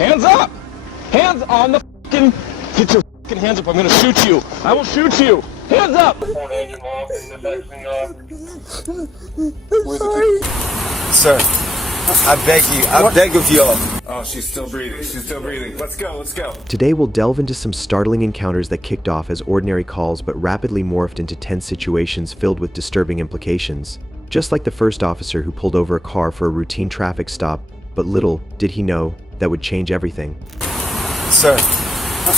Hands up! Hands on the fucking... Get your fucking hands up, I'm gonna shoot you. I will shoot you. Hands up! Sir, I beg of y'all. Oh, she's still breathing. She's still breathing. Let's go, let's go. Today we'll delve into some startling encounters that kicked off as ordinary calls but rapidly morphed into tense situations filled with disturbing implications. Just like the first officer who pulled over a car for a routine traffic stop, but little did he know that would change everything. Sir,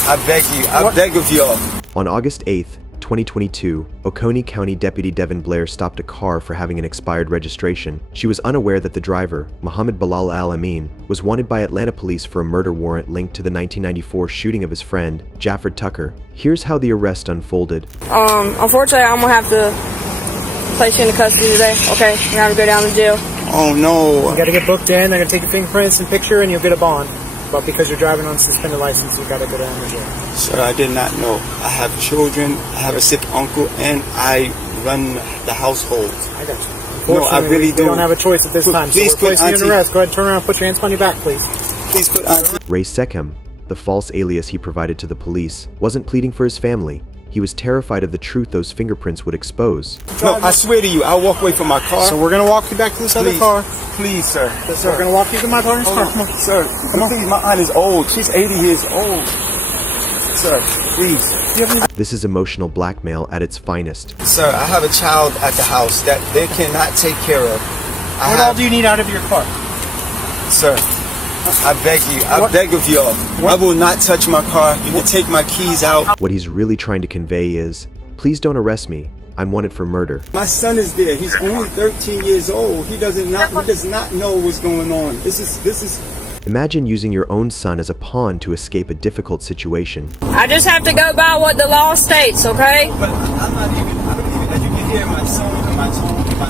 I beg of y'all. On August 8th, 2022, Oconee County Deputy Devin Blair stopped a car for having an expired registration. She was unaware that the driver, Mohammed Bilal Al-Amin, was wanted by Atlanta police for a murder warrant linked to the 1994 shooting of his friend, Jaffred Tucker. Here's how the arrest unfolded. Unfortunately, I'm gonna have to place you into custody today, okay? You're gonna have to go down to jail. Oh no. You gotta get booked in, they're gonna take your fingerprints and picture, and you'll get a bond. But because you're driving on suspended license, you gotta go down to jail. Sir, I did not know. I have children, I have a sick uncle, and I run the household. I got you. No, I really we don't have a choice at this time. Please so we're put placing you in Auntie. arrest. Go ahead and turn around and put your hands on your back, please. Please put Auntie. Ray Sechem, the false alias he provided to the police, wasn't pleading for his family. He was terrified of the truth those fingerprints would expose. No, I swear to you, I'll walk away from my car. So we're gonna walk you back to this other car. Please, sir. So we're gonna walk you to my parents' car. Come on. Sir, please, my aunt is old. She's 80 years old. Sir, please. This is emotional blackmail at its finest. Sir, I have a child at the house that they cannot take care of. What all do you need out of your car? Sir, I beg of y'all. I will not touch my car. You can take my keys out. What he's really trying to convey is, please don't arrest me. I'm wanted for murder. My son is there. He's only 13 years old. He does not know what's going on. This is. Imagine using your own son as a pawn to escape a difficult situation. I just have to go by what the law states, okay? But I don't even let you get here. My son and my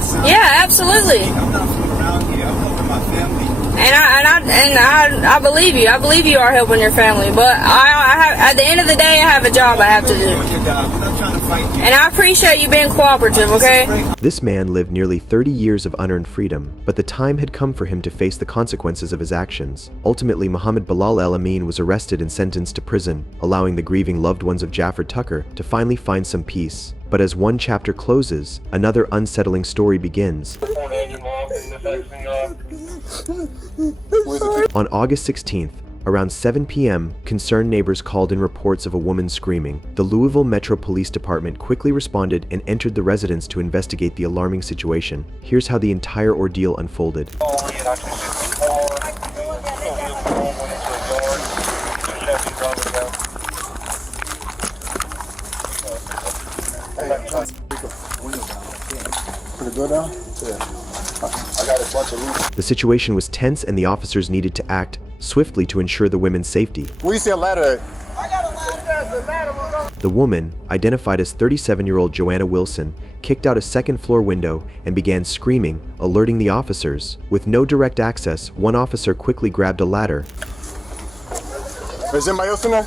son. Yeah, absolutely. I'm not from around here. I'm helping my family. And I believe you. I believe you are helping your family. But I have, at the end of the day, I have a job I have to do. I'm not trying to fight you. And I appreciate you being cooperative, okay? This man lived nearly 30 years of unearned freedom, but the time had come for him to face the consequences of his actions. Ultimately, Mohammed Bilal El-Amin was arrested and sentenced to prison, allowing the grieving loved ones of Jaffred Tucker to finally find some peace. But as one chapter closes, another unsettling story begins. On August 16th, around 7 p.m., concerned neighbors called in reports of a woman screaming. The Louisville Metro Police Department quickly responded and entered the residence to investigate the alarming situation. Here's how the entire ordeal unfolded. The situation was tense and the officers needed to act swiftly to ensure the women's safety. Where you see a ladder at? The woman, identified as 37-year-old Joanna Wilson, kicked out a second-floor window and began screaming, alerting the officers. With no direct access, one officer quickly grabbed a ladder. Is anybody else in there?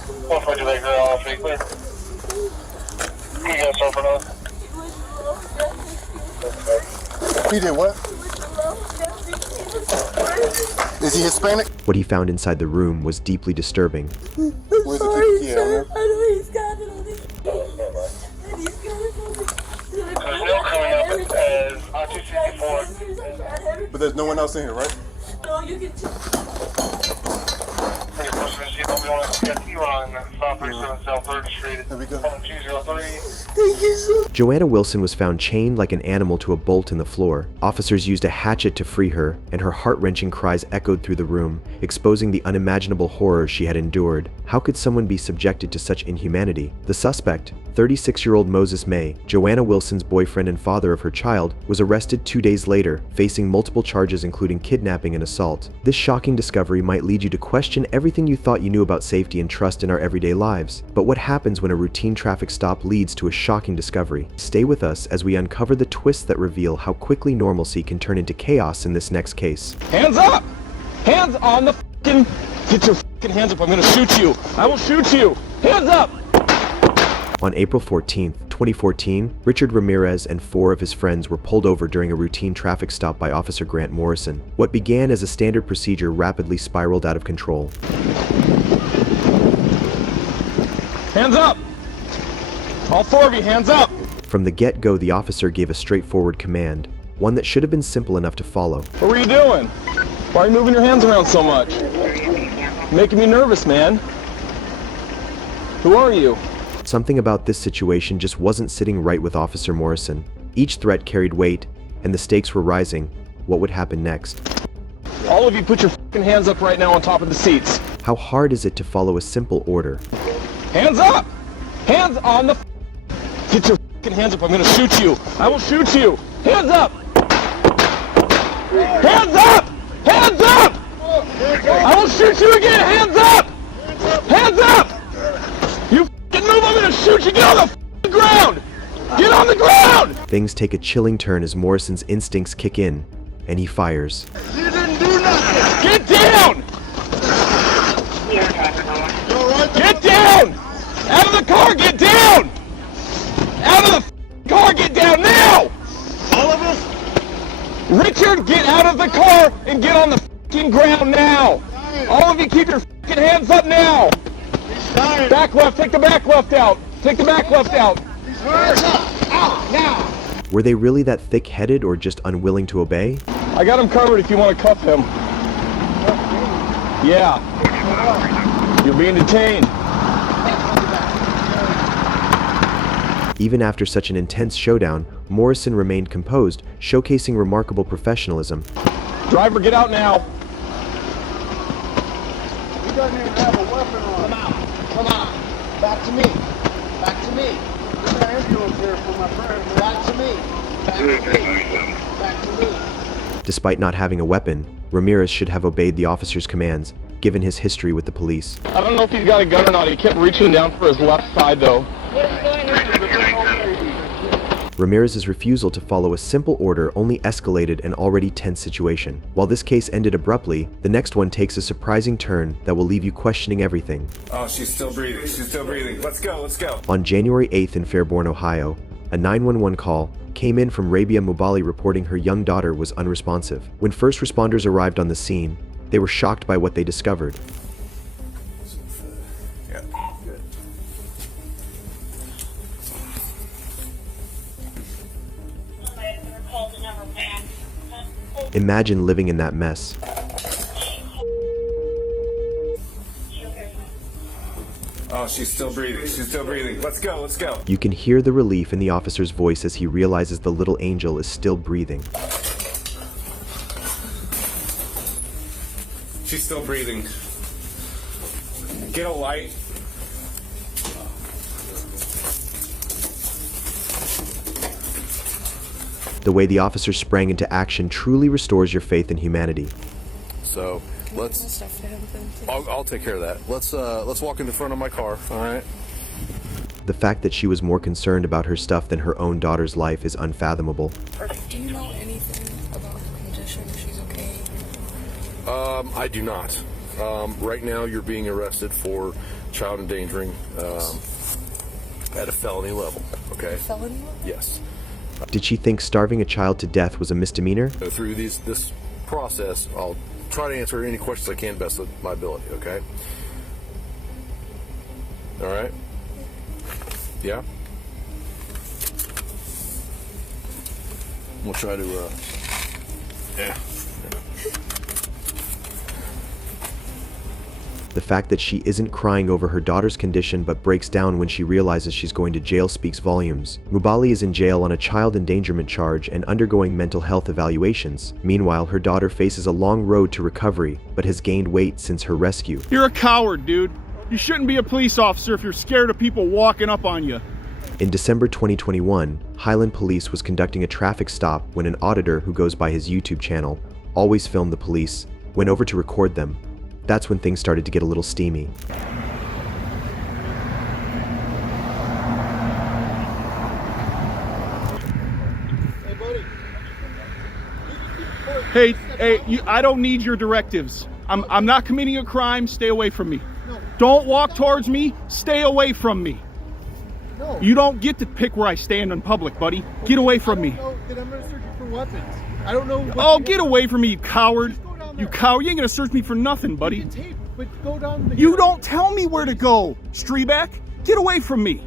He did what? Is he Hispanic? What he found inside the room was deeply disturbing. Where's the key? I know he's got it on his But there's no one else in here, right? No, you can There we go. Joanna Wilson was found chained like an animal to a bolt in the floor. Officers used a hatchet to free her, and her heart-wrenching cries echoed through the room, exposing the unimaginable horrors she had endured. How could someone be subjected to such inhumanity? The suspect, 36-year-old Moses May, Joanna Wilson's boyfriend and father of her child, was arrested 2 days later, facing multiple charges including kidnapping and assault. This shocking discovery might lead you to question everything you thought you knew about safety and trust in our everyday lives. But what happens when a routine traffic stop leads to a shocking discovery? Stay with us as we uncover the twists that reveal how quickly normalcy can turn into chaos in this next case. Hands up! Hands on the fucking... Get your fucking hands up, I'm gonna shoot you. I will shoot you. Hands up! On April 14th, 2014, Richard Ramirez and 4 of his friends were pulled over during a routine traffic stop by Officer Grant Morrison. What began as a standard procedure rapidly spiraled out of control. Hands up! All 4 of you, hands up! From the get-go, the officer gave a straightforward command, one that should have been simple enough to follow. What were you doing? Why are you moving your hands around so much? Making me nervous, man. Who are you? Something about this situation just wasn't sitting right with Officer Morrison. Each threat carried weight, and the stakes were rising. What would happen next? All of you put your fucking hands up right now on top of the seats. How hard is it to follow a simple order? Hands up! Hands on the Get your fucking hands up, I'm gonna shoot you. I will shoot you. Hands up! Hands up! Hands up! I will shoot you again, hands up! Hands up! You fucking move, I'm gonna shoot you, get on the fucking ground! Get on the ground! Things take a chilling turn as Morrison's instincts kick in, and he fires. You didn't do nothing. Get down! Get down! Out of the car, get down! Out of the car, get down now! All of us? Richard, get out of the car and get on the fucking ground now! All of you keep your fucking hands up now! Back left, take the back left out! Take the back left out! Out, now! Were they really that thick-headed or just unwilling to obey? I got him covered if you want to cuff him. Yeah. You're being detained. Even after such an intense showdown, Morrison remained composed, showcasing remarkable professionalism. Driver, get out now. He doesn't even have a weapon on. Come out. Come out. Back to me. Back to me. There's an ambulance here for my friend. Back to me. Back to me. Back to me. Despite not having a weapon, Ramirez should have obeyed the officer's commands, given his history with the police. I don't know if he's got a gun or not. He kept reaching down for his left side, though. Ramirez's refusal to follow a simple order only escalated an already tense situation. While this case ended abruptly, the next one takes a surprising turn that will leave you questioning everything. Oh, she's still breathing. She's still breathing. Let's go. Let's go. On January 8th in Fairborn, Ohio, a 911 call came in from Rabia Mubali reporting her young daughter was unresponsive. When first responders arrived on the scene, they were shocked by what they discovered. Yeah, good. Imagine living in that mess. Oh, she's still breathing. She's still breathing. Let's go. Let's go. You can hear the relief in the officer's voice as he realizes the little angel is still breathing. She's still breathing. Get a light. The way the officer sprang into action truly restores your faith in humanity. So let's. I'll take care of that. Let's walk in the front of my car. All right. The fact that she was more concerned about her stuff than her own daughter's life is unfathomable. Do you know anything about her condition? If she's okay? I do not. Right now, you're being arrested for child endangering at a felony level. Okay. Felony level? Yes. Did she think starving a child to death was a misdemeanor? So through this process, I'll try to answer any questions I can best of my ability. Okay. All right. Yeah. We'll try to. Yeah. The fact that she isn't crying over her daughter's condition but breaks down when she realizes she's going to jail speaks volumes. Mubali is in jail on a child endangerment charge and undergoing mental health evaluations. Meanwhile, her daughter faces a long road to recovery, but has gained weight since her rescue. You're a coward, dude. You shouldn't be a police officer if you're scared of people walking up on you. In December 2021, Highland Police was conducting a traffic stop when an auditor who goes by his YouTube channel, Always Film the Police, went over to record them. That's when things started to get a little steamy. Hey, I don't need your directives. I'm not committing a crime. Stay away from me. Don't walk towards me. Stay away from me. No. You don't get to pick where I stand in public, buddy. Get away from me. No, then I'm gonna search you for weapons. I don't know. Oh, get away from me, you coward. You coward. You ain't gonna search me for nothing, buddy. You can tape, but go down the You don't tell me where to go, Streeback. Get away from me.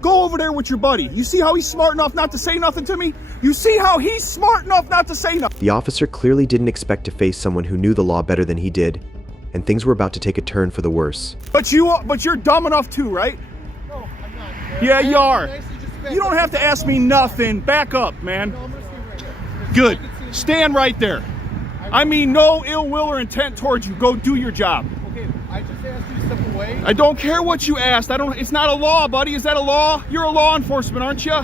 Go over there with your buddy. You see how he's smart enough not to say nothing to me? You see how he's smart enough not to say nothing? The officer clearly didn't expect to face someone who knew the law better than he did, and things were about to take a turn for the worse. But you're dumb enough too, right? No, I'm not. Yeah, you are. You don't have to ask me nothing. Back up, man. No, I'm gonna stay right there. Good. Stand right there. I mean no ill will or intent towards you. Go do your job. Okay, I just asked you to step away. I don't care what you asked. It's not a law, buddy. Is that a law? You're a law enforcement, aren't you?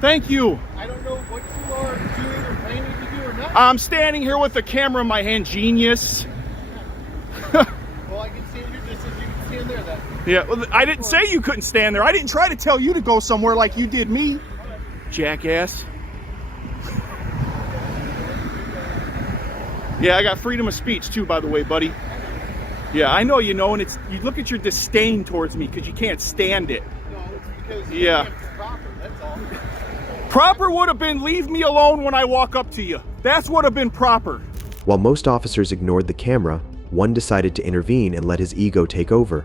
Thank you. I don't know what you are doing or planning to do or not. I'm standing here with the camera in my hand, genius. Well, I can stand here just as you can stand there then. Yeah, well, I didn't say you couldn't stand there. I didn't try to tell you to go somewhere like you did me, jackass. Yeah, I got freedom of speech too, by the way, buddy. Yeah, I know you know, and you look at your disdain towards me because you can't stand it. No, it's because Yeah. it's proper, that's all. Proper would have been leave me alone when I walk up to you. That's would have been proper. While most officers ignored the camera, one decided to intervene and let his ego take over.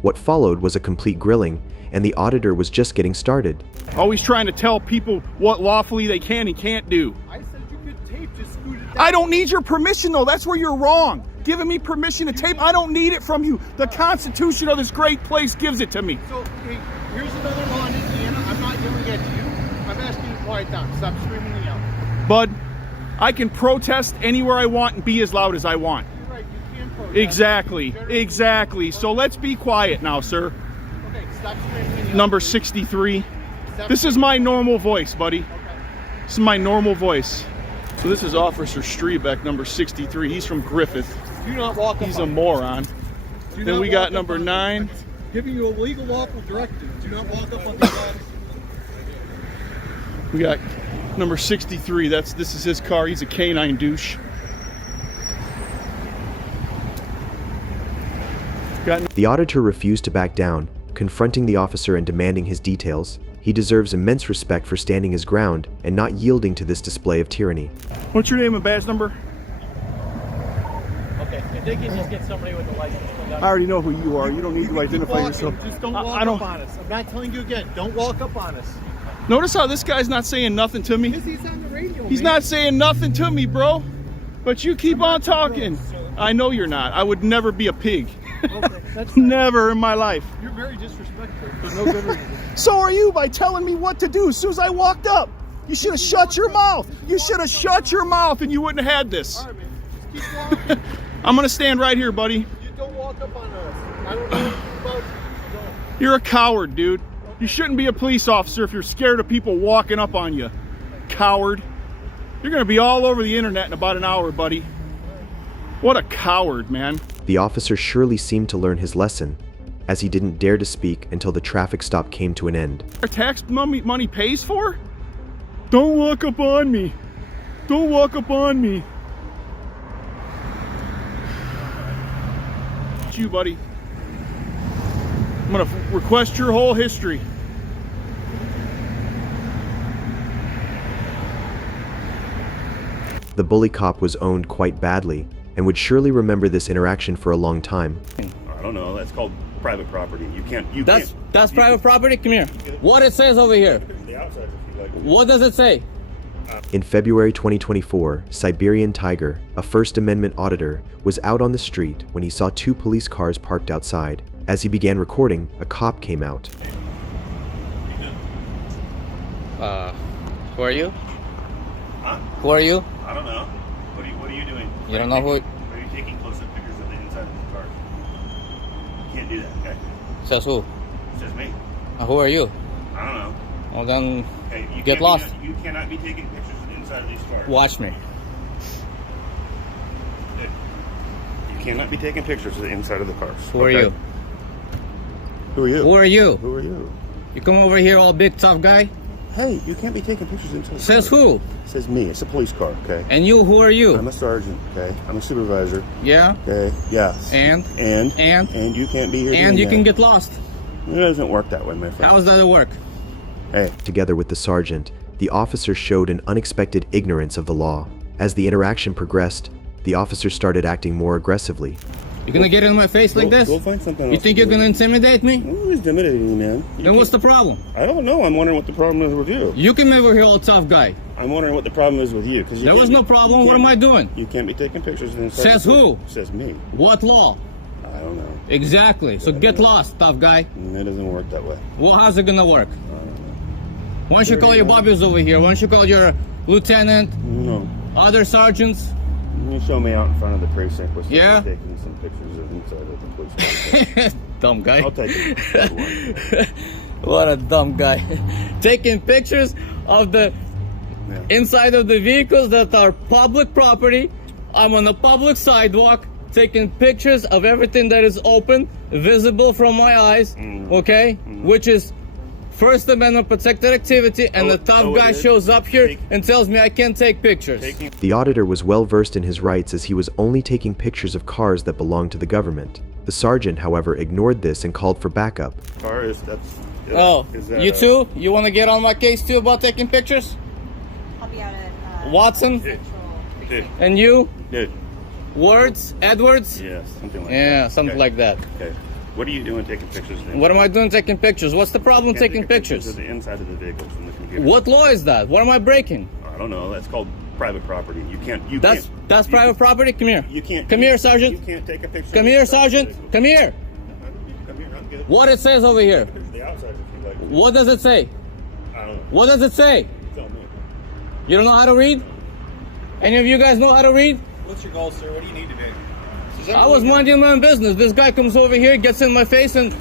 What followed was a complete grilling, and the auditor was just getting started. Always trying to tell people what lawfully they can and can't do. I said you could tape, just scoot it down. I don't need your permission though, that's where you're wrong. Giving me permission to tape, I don't need it from you. The Constitution of this great place gives it to me. So, hey, here's another law in Indiana. I'm not yelling at you. I'm asking you to quiet down. Stop screaming and yelling. Bud, I can protest anywhere I want and be as loud as I want. You're right, you can protest. Exactly. So let's be quiet now, sir. Okay, stop screaming and yelling. Number 63. Stop This is my normal voice, buddy. Okay. This is my normal voice. So this is Officer Streebeck, number 63. He's from Griffith. Do not walk up He's on a me. moron. Do Then not we walk got up number on me. 9. Giving you a legal lawful directive. Do not walk up on these guys. We got number 63. This is his car. He's a canine douche. The auditor refused to back down, confronting the officer and demanding his details. He deserves immense respect for standing his ground and not yielding to this display of tyranny. What's your name and badge number? Okay, if they can just get somebody with a license. I already know who you are. You don't need to identify yourself. Just don't walk I don't. up on us. I'm not telling you again. Don't walk up on us. Notice how this guy's not saying nothing to me. Because he's on the radio, He's man. not saying nothing to me, bro. But you keep on talking. I know you're not. I would never be a pig. Okay, that's fine. Never in my life. You're very disrespectful for no good reason. So are you by telling me what to do as soon as I walked up. You should have shut your mouth. You should have shut your mouth and you wouldn't have had this. All right, man. Just keep walking. I'm going to stand right here, buddy. You don't walk up on us. I don't know anything about you. So don't. You're a coward, dude. You shouldn't be a police officer if you're scared of people walking up on you. Coward. You're going to be all over the internet in about an hour, buddy. What a coward, man. The officer surely seemed to learn his lesson, as he didn't dare to speak until the traffic stop came to an end. Our tax money pays for? Don't walk up on me. Don't walk up on me. It's you, buddy. I'm gonna request your whole history. The bully cop was owned quite badly, and would surely remember this interaction for a long time. I don't know. That's called private property. You can't. That's private property. Come here. What it says over here? The outside, if you like. What does it say? In February 2024, Siberian Tiger, a First Amendment auditor, was out on the street when he saw 2 police cars parked outside. As he began recording, a cop came out. Who are you? Huh? Who are you? I don't know. What are you doing? You don't know who? Are you taking close-up pictures of the inside of the car? You can't do that, okay? Says who? It says me. Who are you? I don't know. Well then, Okay, you get can't lost. You cannot be taking pictures of the inside of these cars. Watch me. You cannot be taking pictures of the inside of the cars. Who are you? Who are you? Who are you? Who are you? You come over here all big tough guy? Hey, you can't be taking pictures inside the Says car. who? It says me. It's a police car, okay? And you, who are you? I'm a sergeant, okay? I'm a supervisor, Yeah? okay? Yeah. And you can't be here you doing can that. get lost. It doesn't work that way, my friend. How does that work? Hey. Together with the sergeant, the officer showed an unexpected ignorance of the law. As the interaction progressed, the officer started acting more aggressively. You're gonna get in my face like this? Go find something else. You think you're gonna intimidate me? Who's intimidating you, man? Then what's the problem? I don't know. I'm wondering what the problem is with you. You came over here all tough guy. I'm wondering what the problem is with you. There was no problem. What am I doing? You can't be taking pictures. Says who? Says me. What law? I don't know. Exactly. So get lost, tough guy. It doesn't work that way. Well, how's it gonna work? Why don't you call your bobbies over here? Why don't you call your lieutenant? No. Other sergeants? You show me out in front of the precinct with Yeah? taking some pictures of inside of the police. Dumb guy. I'll take it. What a dumb guy. Taking pictures of the inside of the vehicles that are public property. I'm on a public sidewalk taking pictures of everything that is open, visible from my eyes, okay? Which is First Amendment protected activity, and the tough guy shows up here and tells me I can't take pictures. The auditor was well versed in his rights as he was only taking pictures of cars that belonged to the government. The sergeant, however, ignored this and called for backup. You too? You want to get on my case too about taking pictures? I'll be out at Watson? And you? Dude. Words? Edwards? Yeah, something like that. Yeah, something like that. Okay. What are you doing taking pictures? What am I doing taking pictures? What's the problem taking pictures? Of the inside of the vehicle from the computer. What law is that? What am I breaking? I don't know. That's called private property. You can't. That's private property? Come here. You can't. Come here, Sergeant. You can't take a picture. Come here, Sergeant. Come here. Come here. I'm good. What it says over here? The outside, if you like. What does it say? I don't know. What does it say? Tell me. You don't know how to read? Any of you guys know how to read? What's your goal, sir? What do you need today? I was minding my own business. This guy comes over here, gets in my face, and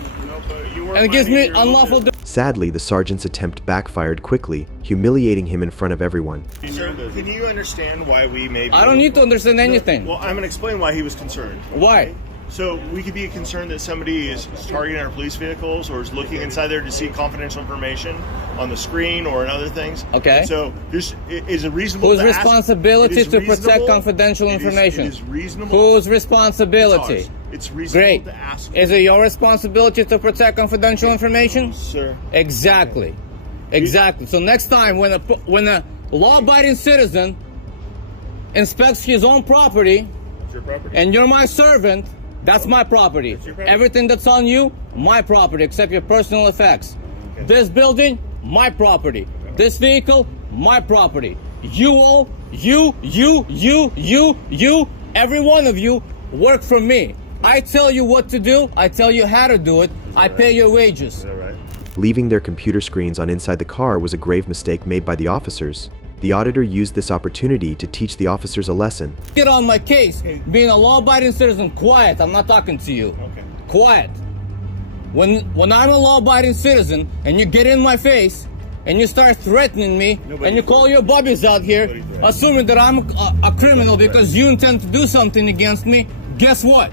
gives me unlawful. Sadly, the sergeant's attempt backfired quickly, humiliating him in front of everyone. Sir, can you understand why we may be... I don't need to understand anything. Well, I'm going to explain why he was concerned. Why? So we could be concerned that somebody is targeting our police vehicles or is looking inside there to see confidential information on the screen or in other things. Okay. And so this is a reasonable. Whose responsibility to protect confidential information? It is reasonable. Whose responsibility? It's reasonable Great. to ask. Is it your responsibility to protect confidential information? Sir. Exactly. Exactly. So next time when a law-abiding citizen inspects his own property, It's your property. and you're my servant, that's my property. Everything that's on you, my property, except your personal effects. Okay. This building, my property. This vehicle, my property. You all, you, every one of you work for me. I tell you what to do, I tell you how to do it, I pay your wages. Is that right? Leaving their computer screens on inside the car was a grave mistake made by the officers. The auditor used this opportunity to teach the officers a lesson. Get on my case. Being a law-abiding citizen, quiet. I'm not talking to you. Okay. Quiet. When I'm a law-abiding citizen and you get in my face and you start threatening me and you call your bobbies out here, assuming that I'm a criminal because you intend to do something against me, guess what?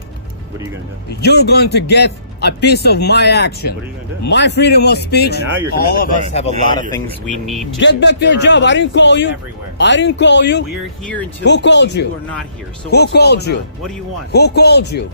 What are you going to do? You're going to get a piece of my action. What are you going to do? My freedom of speech. Now you're All of committing us crime. have a Now lot of you're things we need to do. Get back to your job. I didn't call you. Everywhere. I didn't call you. We're here until Who called you? are not here. So Who what's called going you? on? What do you want? Who called you?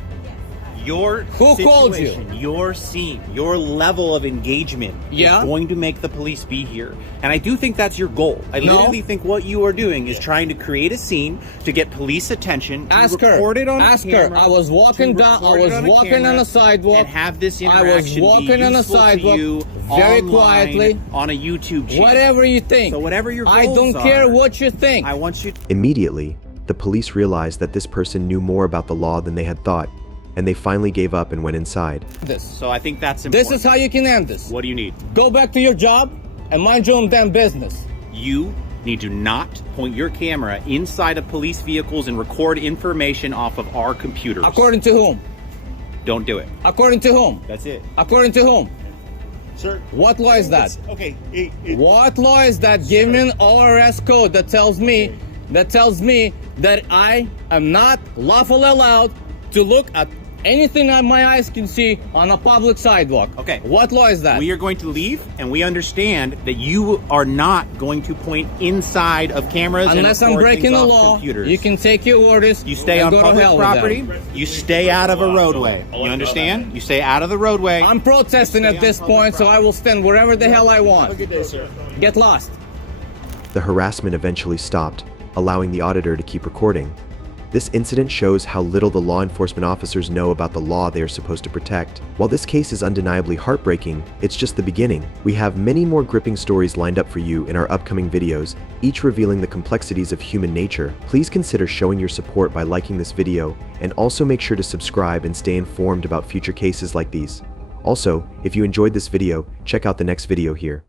Your Who called you? situation, your scene, your level of engagement Yeah? is going to make the police be here. And I do think that's your goal. I literally think what you are doing is trying to create a scene to get police attention. To Ask record her. it on Ask camera, her. I was walking to down. I record it was on a walking camera, on a sidewalk. and have this I interaction was walking be on a useful to sidewalk you very online, quietly on a YouTube channel. Whatever you think. So whatever your goals I don't care are, what you think. I want you. Immediately, the police realized that this person knew more about the law than they had thought, and they finally gave up and went inside. So I think that's important. This is how you can end this. What do you need? Go back to your job and mind your own damn business. You need to not point your camera inside of police vehicles and record information off of our computers. According to whom? Don't do it. According to whom? That's it. According to whom? Sir. What law is that? Okay. What law is that? Give me an ORS code that tells me that I am not lawfully allowed to look at anything that my eyes can see on a public sidewalk. Okay. What law is that? We are going to leave, and we understand that you are not going to point inside of cameras unless and I'm breaking the off law. Computers. You can take your orders. You stay and on go to public hell with property. them. You stay out of a roadway. You understand? You stay out of the roadway. I'm protesting at this point, so I will stand wherever the hell I want. Have a good day, sir. Get lost. The harassment eventually stopped, allowing the auditor to keep recording. This incident shows how little the law enforcement officers know about the law they are supposed to protect. While this case is undeniably heartbreaking, it's just the beginning. We have many more gripping stories lined up for you in our upcoming videos, each revealing the complexities of human nature. Please consider showing your support by liking this video, and also make sure to subscribe and stay informed about future cases like these. Also, if you enjoyed this video, check out the next video here.